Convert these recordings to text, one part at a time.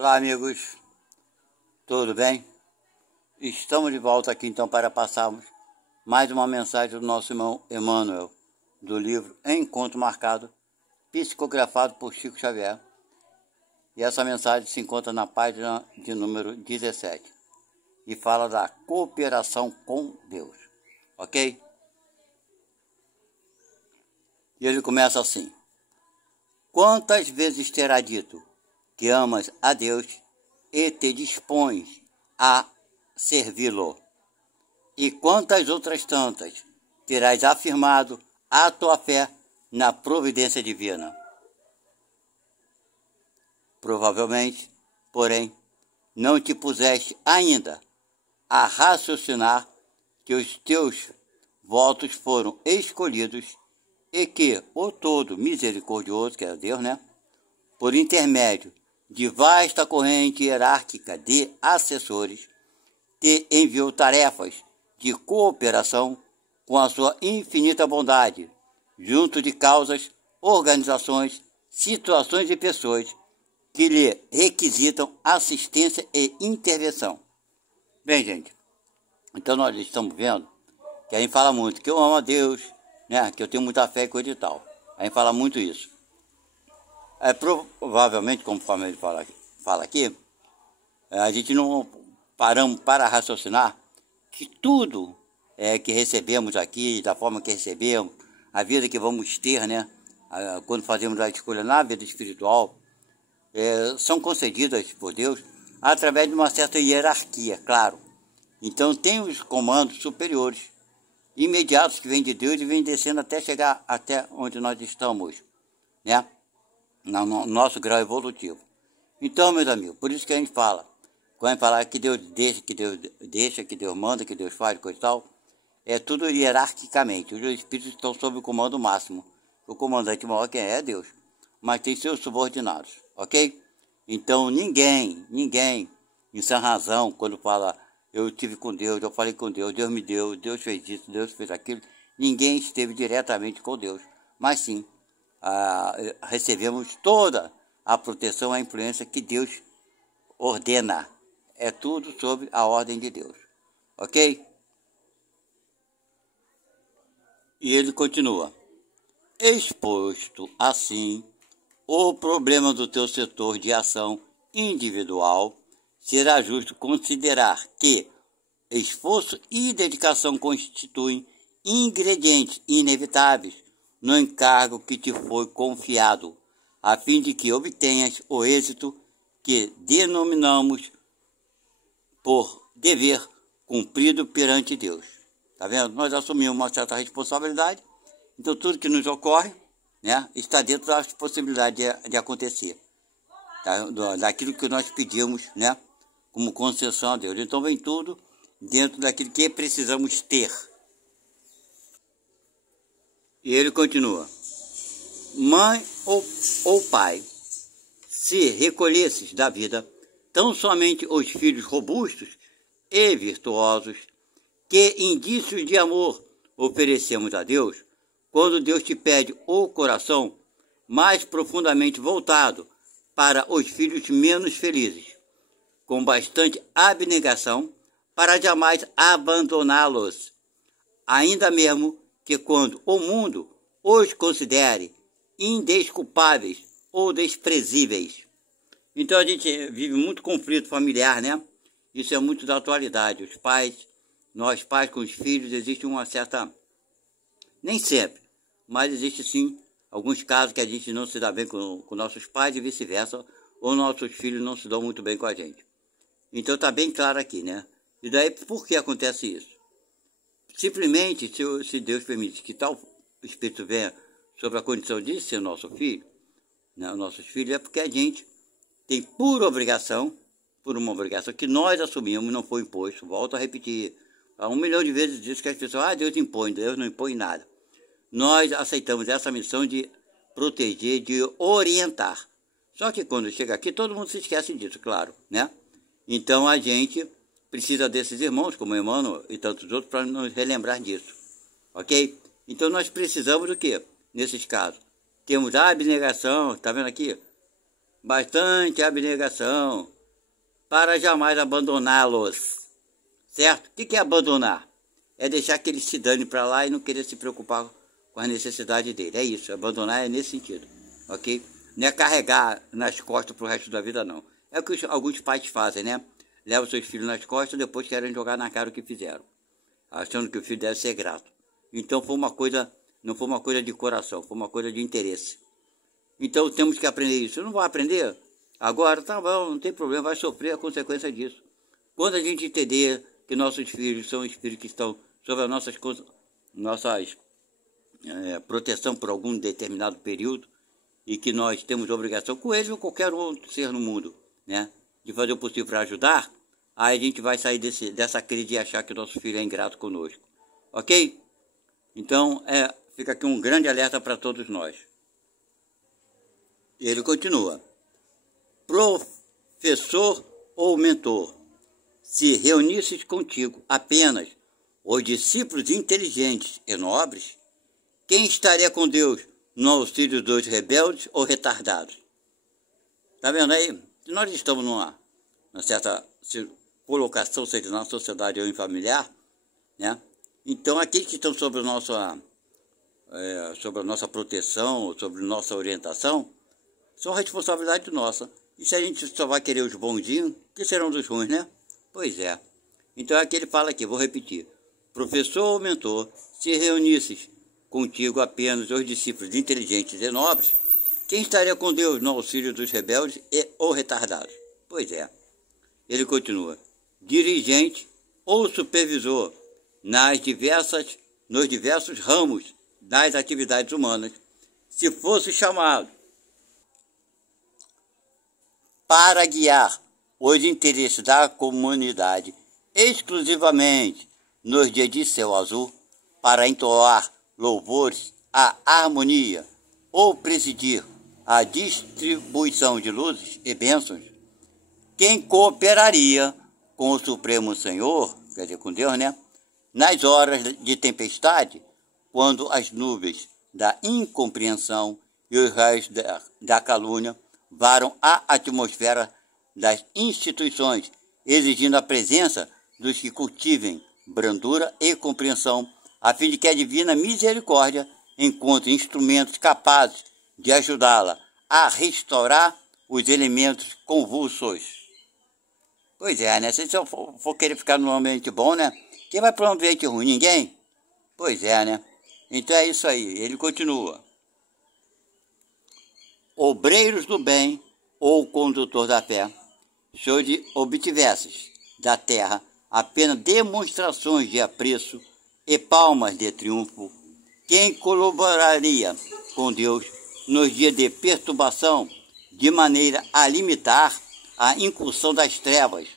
Olá, amigos, tudo bem? Estamos de volta aqui então para passarmos mais uma mensagem do nosso irmão Emmanuel, do livro Encontro Marcado, psicografado por Chico Xavier. E essa mensagem se encontra na página de número 17 e fala da cooperação com Deus, ok? E ele começa assim: quantas vezes terá dito que amas a Deus e te dispões a servi-lo? E quantas outras tantas terás afirmado a tua fé na providência divina? Provavelmente, porém, não te puseste ainda a raciocinar que os teus votos foram escolhidos e que o todo misericordioso, que é Deus, por intermédio de vasta corrente hierárquica de assessores, te enviou tarefas de cooperação com a sua infinita bondade, junto de causas, organizações, situações e pessoas que lhe requisitam assistência e intervenção. Bem, gente, então nós estamos vendo que a gente fala muito que eu amo a Deus, que eu tenho muita fé e coisa e tal. A gente fala muito isso. Provavelmente, conforme ele fala aqui, a gente não paramos para raciocinar que tudo que recebemos aqui, da forma que recebemos, a vida que vamos ter, quando fazemos a escolha na vida espiritual, são concedidas por Deus através de uma certa hierarquia, claro. Então tem os comandos superiores, imediatos, que vêm de Deus e vêm descendo até chegar até onde nós estamos, no nosso grau evolutivo. Então, meus amigos, por isso que a gente fala, quando a gente fala que Deus deixa, que Deus manda, que Deus faz, coisa e tal, é tudo hierarquicamente. Os espíritos estão sob o comando máximo. O comandante maior quem é Deus, mas tem seus subordinados, ok? Então ninguém, em sã razão, quando fala eu estive com Deus, eu falei com Deus, Deus me deu, Deus fez isso, Deus fez aquilo, ninguém esteve diretamente com Deus, mas sim, recebemos toda a proteção, a influência que Deus ordena. É tudo sob a ordem de Deus, ok? E ele continua: exposto assim o problema do teu setor de ação individual, será justo considerar que esforço e dedicação constituem ingredientes inevitáveis no encargo que te foi confiado, a fim de que obtenhas o êxito que denominamos por dever cumprido perante Deus. Tá vendo? Nós assumimos uma certa responsabilidade, então tudo que nos ocorre, está dentro das possibilidades de acontecer, tá? Daquilo que nós pedimos, como concessão a Deus. Então vem tudo dentro daquilo que precisamos ter. E ele continua: mãe ou pai, se recolhesses da vida tão somente os filhos robustos e virtuosos, que indícios de amor oferecemos a Deus, quando Deus te pede o coração mais profundamente voltado para os filhos menos felizes, com bastante abnegação, para jamais abandoná-los, ainda mesmo que quando o mundo os considere indesculpáveis ou desprezíveis. Então a gente vive muito conflito familiar, Isso é muito da atualidade. Os pais, nós pais com os filhos, existe uma certa... Nem sempre, mas existe sim alguns casos que a gente não se dá bem com nossos pais e vice-versa, ou nossos filhos não se dão muito bem com a gente. Então está bem claro aqui, E daí por que acontece isso? Simplesmente, se Deus permite que tal espírito venha sobre a condição de ser nosso filho, os nossos filhos, é porque a gente tem por uma obrigação que nós assumimos, não foi imposto. Volto a repetir, 1 milhão de vezes diz que as pessoas, Deus impõe, Deus não impõe nada. Nós aceitamos essa missão de proteger, de orientar. Só que quando chega aqui, todo mundo se esquece disso, claro, Então a gente precisa desses irmãos, como Emmanuel e tantos outros, para nos relembrar disso, ok? Então nós precisamos do quê? Nesses casos, temos a abnegação, está vendo aqui? bastante abnegação, para jamais abandoná-los. Certo? O que é abandonar? É deixar que ele se dane para lá e não querer se preocupar com as necessidades dele. É isso, abandonar é nesse sentido, ok? Não é carregar nas costas pro resto da vida, não. É o que alguns pais fazem, né? Levam seus filhos nas costas e depois querem jogar na cara o que fizeram, achando que o filho deve ser grato. Então não foi uma coisa de coração, foi uma coisa de interesse. Então temos que aprender isso. Não vai aprender? Agora, tá bom, não tem problema, vai sofrer a consequência disso. Quando a gente entender que nossos filhos são espíritos que estão sob a nossas proteção por algum determinado período e que nós temos obrigação com eles ou qualquer outro ser no mundo, né, de fazer o possível para ajudar, aí a gente vai sair dessa crise de achar que o nosso filho é ingrato conosco, ok? Então, fica aqui um grande alerta para todos nós. E ele continua: professor ou mentor, se reunisses contigo apenas os discípulos inteligentes e nobres, quem estaria com Deus no auxílio dos rebeldes ou retardados? Tá vendo aí? Se nós estamos numa certa colocação, seja na sociedade ou em familiar, né? Então aqueles que estão sobre a nossa proteção, sobre nossa orientação, são responsabilidade nossa. E se a gente só vai querer os bonzinhos, que serão dos ruins, né? Pois é. Então é que ele fala aqui, vou repetir. Professor ou mentor, se reunisses contigo apenas os discípulos inteligentes e nobres, quem estaria com Deus no auxílio dos rebeldes ou retardados? Pois é. Ele continua: dirigente ou supervisor nos diversos ramos das atividades humanas, se fosse chamado para guiar os interesses da comunidade exclusivamente nos dias de céu azul, para entoar louvores à harmonia ou presidir a distribuição de luzes e bênçãos, quem cooperaria com o Supremo Senhor, quer dizer, com Deus, né, nas horas de tempestade, quando as nuvens da incompreensão e os raios da calúnia varam a atmosfera das instituições, exigindo a presença dos que cultivem brandura e compreensão, a fim de que a divina misericórdia encontre instrumentos capazes de ajudá-la a restaurar os elementos convulsos. Pois é, né? Se eu for querer ficar num ambiente bom, né? Quem vai para um ambiente ruim? Ninguém? Pois é, né? Então é isso aí. Ele continua: obreiros do bem ou condutor da fé, se hoje obtivesses da terra apenas demonstrações de apreço e palmas de triunfo, quem colaboraria com Deus nos dias de perturbação, de maneira a limitar a incursão das trevas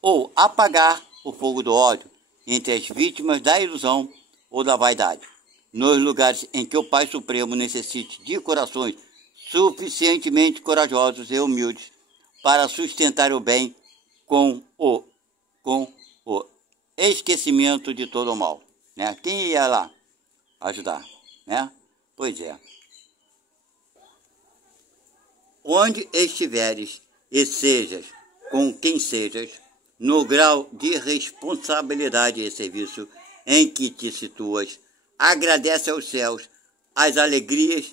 ou apagar o fogo do ódio entre as vítimas da ilusão ou da vaidade, nos lugares em que o Pai Supremo necessite de corações suficientemente corajosos e humildes para sustentar o bem com o esquecimento de todo o mal, né? Quem ia lá ajudar, né? Pois é. Onde estiveres e sejas com quem sejas, no grau de responsabilidade e serviço em que te situas, agradece aos céus as alegrias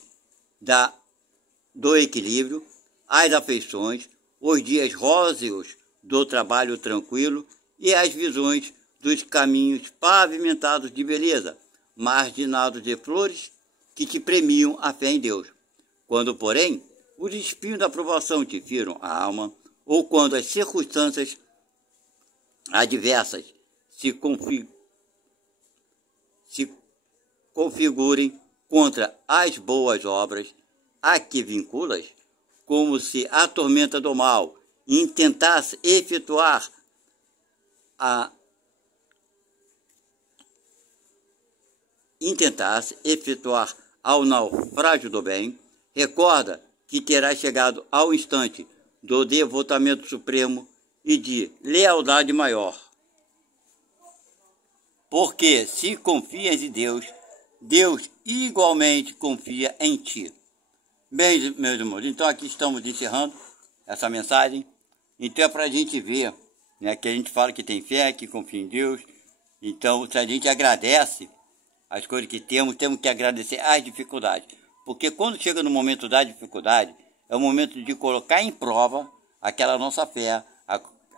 do equilíbrio, as afeições, os dias róseos do trabalho tranquilo e as visões dos caminhos pavimentados de beleza, marginados de flores que te premiam a fé em Deus. Quando, porém, os espinhos da provação te firam a alma, ou quando as circunstâncias adversas se configurem contra as boas obras a que vinculas, como se a tormenta do mal intentasse efetuar ao naufrágio do bem, recorda que terá chegado ao instante do devotamento supremo e de lealdade maior. Porque se confias em Deus, Deus igualmente confia em ti. Bem, meus irmãos, então aqui estamos encerrando essa mensagem. Então é para a gente ver, né, que a gente fala que tem fé, que confia em Deus. Então, se a gente agradece as coisas que temos que agradecer as dificuldades. Porque quando chega no momento da dificuldade, é o momento de colocar em prova aquela nossa fé,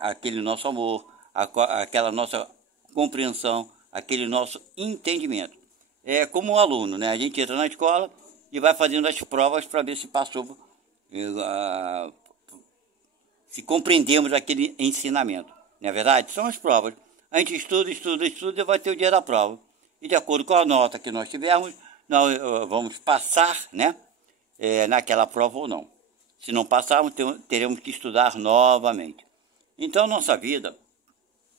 aquele nosso amor, aquela nossa compreensão, aquele nosso entendimento. É como um aluno, né? A gente entra na escola e vai fazendo as provas para ver se passou, se compreendemos aquele ensinamento. Não é verdade? São as provas. A gente estuda e vai ter o dia da prova. E de acordo com a nota que nós tivermos, nós vamos passar, né, naquela prova ou não. Se não passarmos, teremos que estudar novamente. Então, nossa vida,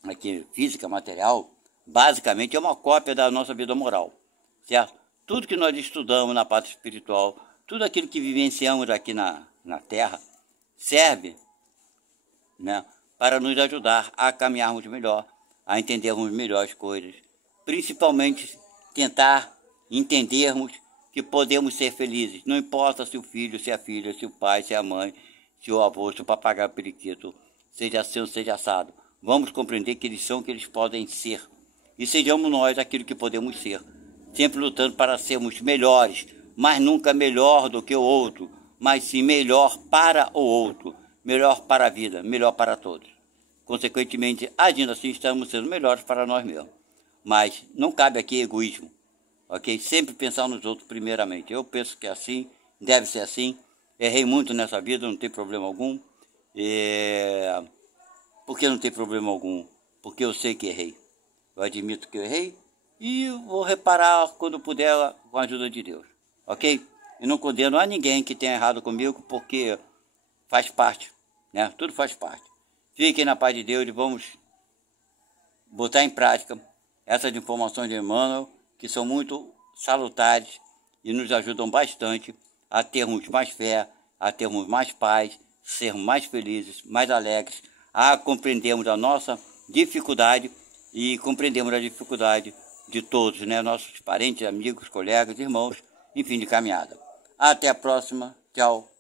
aqui, física, material, basicamente é uma cópia da nossa vida moral, certo? Tudo que nós estudamos na parte espiritual, tudo aquilo que vivenciamos aqui na Terra, serve, né, para nos ajudar a caminharmos melhor, a entendermos melhor as coisas, principalmente tentar entendermos que podemos ser felizes, não importa se o filho, se a filha, se o pai, se a mãe, se o avô, se o papagaio periquito, seja assim ou seja assado. Vamos compreender que eles são o que eles podem ser, e sejamos nós aquilo que podemos ser, sempre lutando para sermos melhores, mas nunca melhor do que o outro, mas sim melhor para o outro, melhor para a vida, melhor para todos. Consequentemente, agindo assim, estamos sendo melhores para nós mesmos. Mas não cabe aqui egoísmo, ok? Sempre pensar nos outros primeiramente. Eu penso que é assim, deve ser assim. Errei muito nessa vida, não tem problema algum. Por que não tem problema algum? Porque eu sei que errei. Eu admito que eu errei e vou reparar quando puder com a ajuda de Deus, ok? Eu não condeno a ninguém que tenha errado comigo, porque faz parte, né? Tudo faz parte. Fiquem na paz de Deus e vamos botar em prática essas informações de Emmanuel, que são muito salutares e nos ajudam bastante a termos mais fé, a termos mais paz, sermos mais felizes, mais alegres, a compreendermos a nossa dificuldade e compreendermos a dificuldade de todos, né? Nossos parentes, amigos, colegas, irmãos, enfim, de caminhada. Até a próxima. Tchau.